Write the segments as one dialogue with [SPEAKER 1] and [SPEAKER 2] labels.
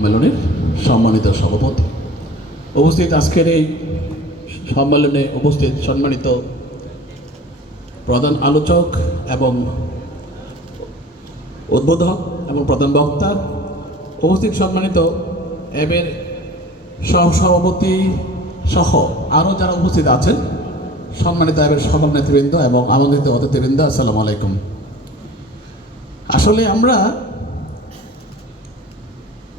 [SPEAKER 1] সম্মেলনের সম্মানিত সভাপতি। উপস্থিত আজকের এই সম্মেলনে উপস্থিত সম্মানিত প্রধান আলোচক এবং উদ্বোধক এবং প্রধান বক্তা, উপস্থিত সম্মানিত এবের সহসভাপতি সহ আরও যারা উপস্থিত আছেন, সম্মানিত এবের সকল নেতৃবৃন্দ এবং আমন্ত্রিত অতিথিবৃন্দ, আসসালামু আলাইকুম। আসলে আমরা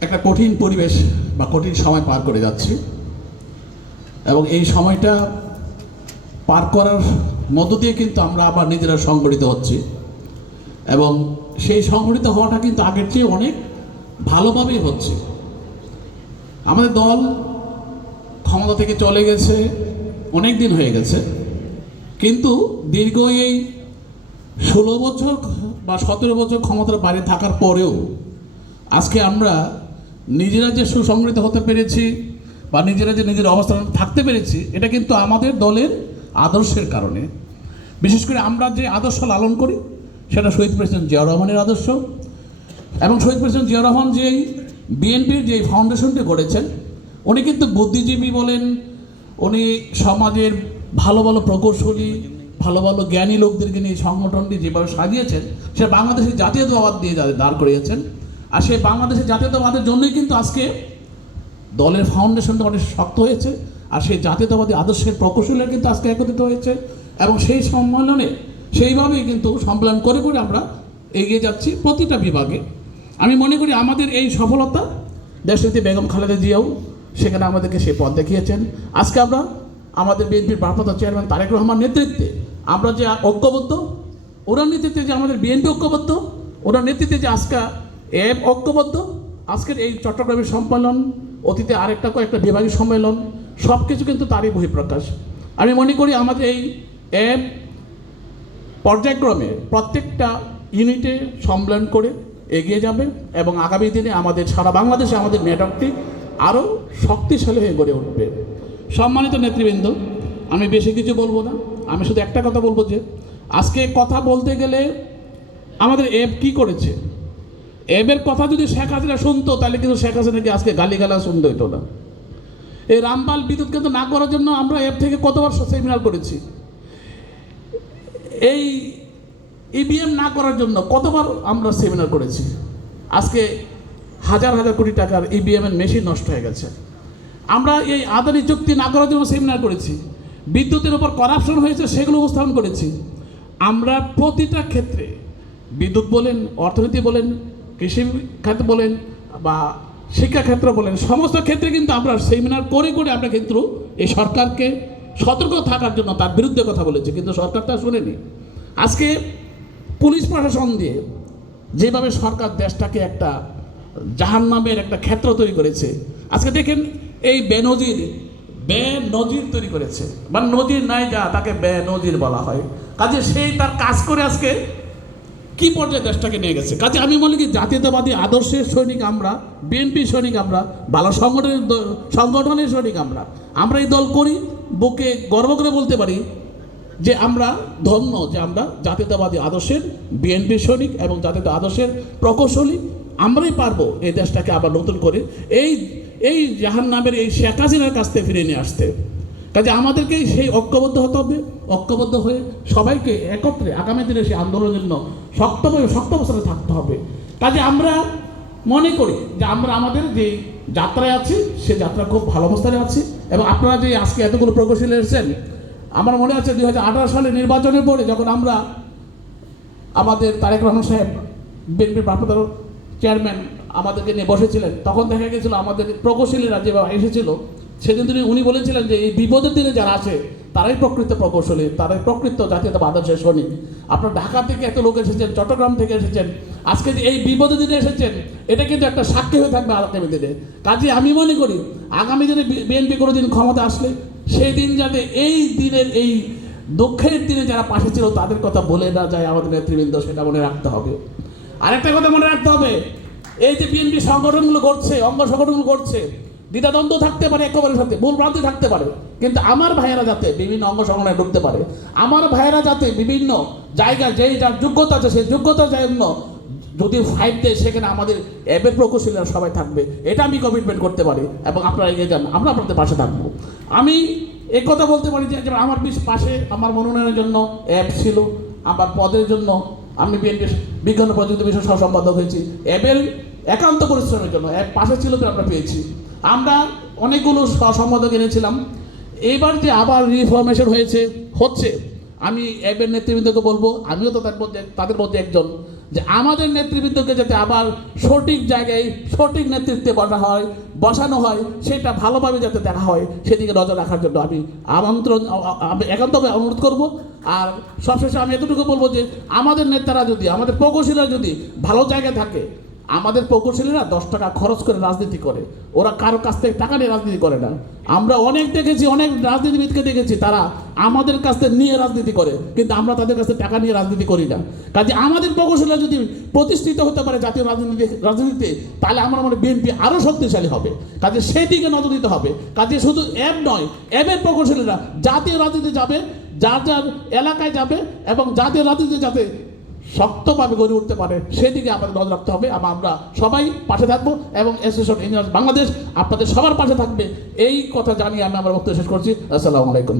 [SPEAKER 1] একটা কঠিন পরিবেশ বা কঠিন সময় পার করে যাচ্ছি। এবং এই সময়টা পার করার মধ্য দিয়ে কিন্তু আমরা আবার নিজেরা সংগঠিত হচ্ছি। এবং সেই সংগঠিত হওয়াটা কিন্তু আগের চেয়ে অনেক ভালোভাবেই হচ্ছে। আমাদের দল ক্ষমতা থেকে চলে গেছে, অনেক দিন হয়ে গেছে। কিন্তু দীর্ঘ এই ষোলো বছর বা সতেরো বছর ক্ষমতার বাইরে থাকার পরেও আজকে আমরা নিজেরা যে সুসংগঠিত হতে পেরেছি বা নিজেরা যে নিজের অবস্থান থাকতে পেরেছি, এটা কিন্তু আমাদের দলের আদর্শের কারণে। বিশেষ করে আমরা যে আদর্শ লালন করি, সেটা শহীদ প্রেসিডেন্ট জিয়াউর রহমানের আদর্শ এবং শহীদ প্রেসিডেন্ট জিয়াউর রহমান যেই বিএনপির যে ফাউন্ডেশনটি গড়েছেন, উনি কিন্তু বুদ্ধিজীবী বলেন, উনি সমাজের ভালো ভালো প্রকৌশলী, ভালো ভালো জ্ঞানী লোকদেরকে নিয়ে সংগঠনটি যেভাবে সাজিয়েছেন, সে বাংলাদেশের জাতীয় জাতীয়তাবাদ দিয়ে দাঁড় করিয়েছেন। আর সেই বাংলাদেশের জাতীয়তাবাদের জন্যই কিন্তু আজকে দলের ফাউন্ডেশনটা অনেক শক্ত হয়েছে, আর সেই জাতীয়তাবাদী আদর্শের প্রকৌশলীরা কিন্তু আজকে একত্রিত হয়েছে, এবং সেই সম্মেলনে সেইভাবেই কিন্তু সম্মেলন করে করে আমরা এগিয়ে যাচ্ছি প্রতিটা বিভাগে। আমি মনে করি আমাদের এই সফলতা দেশনীতি বেগম খালেদা জিয়াও সেখানে আমাদেরকে সেই পথ দেখিয়েছেন। আজকে আমরা আমাদের বিএনপির ভারপ্রাপ্ত চেয়ারম্যান তারেক রহমান নেতৃত্বে আমরা যে ঐক্যবদ্ধ, ওনার নেতৃত্বে যে আমাদের বিএনপি ঐক্যবদ্ধ, ওনার নেতৃত্বে যে আজকে এম ঐক্যবদ্ধ আজকের এই চট্টগ্রামের সম্মেলন, অতীতে আরেকটা কয়েকটা বিভাগীয় সম্মেলন, সব কিছু কিন্তু তারই বহিঃপ্রকাশ। আমি মনে করি আমাদের এই এম পর্যায়ক্রমে প্রত্যেকটা ইউনিটে সম্মেলন করে এগিয়ে যাবে এবং আগামী দিনে আমাদের সারা বাংলাদেশে আমাদের নেটওয়ার্কটি আরও শক্তিশালী হয়ে গড়ে উঠবে। সম্মানিত নেতৃবৃন্দ, আমি বেশি কিছু বলব না। আমি শুধু একটা কথা বলব যে, আজকে কথা বলতে গেলে আমাদের এপ কি করেছে? এবের কথা যদি শেখ হাসিনা শুনতো, তাহলে কিন্তু শেখ হাসিনাকে আজকে গালিগালা শুনতে হইতো না। এই রামপাল বিদ্যুৎ কেন্দ্র না করার জন্য আমরা এর থেকে কতবার সেমিনার করেছি? এই ইভিএম না করার জন্য কতবার আমরা সেমিনার করেছি? আজকে হাজার হাজার কোটি টাকার ইভিএম এর মেশিন নষ্ট হয়ে গেছে। আমরা এই আদানি চুক্তি না করার জন্য সেমিনার করেছি। বিদ্যুতের উপর করাপশন হয়েছে, সেগুলো উপস্থাপন করেছি। আমরা প্রতিটা ক্ষেত্রে বিদ্যুৎ বলেন, অর্থনীতি বলেন কৃষি খাত বলেন বা শিক্ষাক্ষেত্র বলেন, সমস্ত ক্ষেত্রে কিন্তু আমরা সেমিনার করে করে আমরা কিন্তু এই সরকারকে সতর্ক থাকার জন্য তার বিরুদ্ধে কথা বলেছি, কিন্তু সরকার তা শুনেনি। আজকে পুলিশ প্রশাসন দিয়ে যেভাবে সরকার দেশটাকে একটা জাহান্নামের একটা ক্ষেত্র তৈরি করেছে, আজকে দেখেন এই বেনজির বে নজির তৈরি করেছে। বা নজির নাই যা তাকে বে নজির বলা হয়। কাজে সেই তার কাজ করে আজকে কি পর্যায়ে দেশটাকে নিয়ে গেছে? কাজে আমি মনে করি জাতীয়তাবাদী আদর্শের সৈনিক আমরা বিএনপি সৈনিক আমরা ভালো সংগঠনের সংগঠনের সৈনিক আমরা। আমরা এই দল করি, বুকে গর্ব করে বলতে পারি যে আমরা ধন্য যে আমরা জাতীয়তাবাদী আদর্শের বিএনপি সৈনিক এবং জাতীয়তা আদর্শের প্রকৌশলী। আমরাই পারব এই দেশটাকে আবার নতুন করে এই এই জাহান নামের এই শেখ হাসিনার কাছ থেকে ফিরে নিয়ে আসতে। কাজে আমাদেরকে সেই ঐক্যবদ্ধ হতে হবে, ঐক্যবদ্ধ হয়ে সবাইকে একত্রে আগামী দিনে সেই আন্দোলনের জন্য শক্তভাবে, শক্ত অবস্থানে থাকতে হবে। কাজে আমরা মনে করি যে আমরা আমাদের যে যাত্রায় আছি, সে যাত্রা খুব ভালো অবস্থানে আছি এবং আপনারা যে আজকে এতগুলো প্রগতিশীল এসেছেন, আমার মনে আছে দু হাজার আঠারো সালে নির্বাচনের পরে যখন আমরা আমাদের তারেক রহমান সাহেব, বিএনপির ভারপ্রাপ্ত চেয়ারম্যান আমাদেরকে নিয়ে বসেছিলেন, তখন দেখা গেছিল আমাদের প্রকৌশলীরা যেভাবে এসেছিল সেদিন তিনি উনি বলেছিলেন যে এই বিপদের দিনে যারা আছে, তারাই প্রকৃত প্রকৌশলী, তারাই প্রকৃত জাতীয়তা আদর্শের সৈনিক। আপনার ঢাকা থেকে এত লোক এসেছেন, চট্টগ্রাম থেকে এসেছেন, আজকে যে এই বিপদের দিনে এসেছেন, এটা কিন্তু একটা সাক্ষী হয়ে থাকবে আগামী দিনে। কাজে আমি মনে করি, আগামী দিনে বিএনপি কোনো দিন ক্ষমতা আসলে, সেই দিন যাতে এই দিনের এই দুঃখের দিনে যারা পাশে ছিল, তাদের কথা বলে না যায় আমাদের নেতৃবৃন্দ, সেটা মনে রাখতে হবে। আরেকটা কথা মনে রাখতে হবে, এই যে বিএনপি সংগঠনগুলো করছে অঙ্গ সংগঠনগুলো করছে দ্বিধাদ্বন্দ্ব থাকতে পারে, একেবারে সাথে ভুল ভ্রান্তি থাকতে পারে। কিন্তু আমার ভাইয়েরা যাতে বিভিন্ন অঙ্গ সংগঠনে ঢুকতে পারে, আমার ভাইয়েরা যাতে বিভিন্ন জায়গায় যেই যার যোগ্যতা আছে, সেই যোগ্যতার জন্য যদি ফাইভ দেয়, সেখানে আমাদের অ্যাপের প্রকৌশলীরা সবাই থাকবে। এটা আমি কমিটমেন্ট করতে পারি এবং আপনারা এগিয়ে যান। আমরা আপনাদের পাশে থাকব। আমি এই কথা বলতে পারি যে আমার পাশে আমার মনোনয়নের জন্য অ্যাপ ছিল। আমার পদের জন্য আমি বিএনপি বিজ্ঞান প্রযুক্তি বিষয় সহ সম্পাদক হয়েছি। অ্যাপের একান্ত পরিশ্রমের জন্য, অ্যাপ পাশে ছিল তো আমরা পেয়েছি। আমরা অনেকগুলো সম্পাদক এনেছিলাম। এবার যে আবার রিফরমেশন হয়েছে, হচ্ছে। আমি অ্যাপের নেতৃবৃন্দকে বলব, আমিও তো তার মধ্যে তাদের মধ্যে একজন, যে আমাদের নেতৃবৃন্দকে যাতে আবার সঠিক জায়গায় সঠিক নেতৃত্বে বসা হয়, বসানো হয়, সেটা ভালোভাবে যাতে দেখা হয়, সেদিকে নজর রাখার জন্য আমি আমন্ত্রণ একান্তভাবে অনুরোধ করব। আর সবশেষে আমি এতটুকু বলব যে, আমাদের নেতারা যদি, আমাদের প্রকৌশলীরা যদি ভালো জায়গায় থাকে আমাদের প্রকৌশলীরা দশ টাকা খরচ করে রাজনীতি করে। ওরা কারও কাছ থেকে টাকা নিয়ে রাজনীতি করে না। আমরা অনেক দেখেছি, অনেক রাজনীতিবিদকে দেখেছি, তারা আমাদের কাছ থেকে নিয়ে রাজনীতি করে, কিন্তু আমরা তাদের কাছে টাকা নিয়ে রাজনীতি করি না। কাজে আমাদের প্রকৌশলীরা যদি প্রতিষ্ঠিত হতে পারে জাতীয় রাজনীতি, রাজনীতিতে, তাহলে আমার মনে বিএনপি আরও শক্তিশালী হবে। কাজে সেই দিকে নজর দিতে হবে। কাজে শুধু অ্যাপ নয় অ্যাপের প্রকৌশলীরা জাতীয় রাজনীতি যাবে, যার যার এলাকায় যাবে এবং জাতীয় রাজনীতি যাতে শক্তভাবে গড়ে উঠতে পারে, সেদিকে আমাদের নজর রাখতে হবে। এবং আমরা সবাই পাশে থাকব এবং অ্যাসোসিয়েশন ইঞ্জিনিয়ার বাংলাদেশ আপনাদের সবার পাশে থাকবে। এই কথা জানিয়ে আমি আমার বক্তব্য শেষ করছি। আসসালামু আলাইকুম।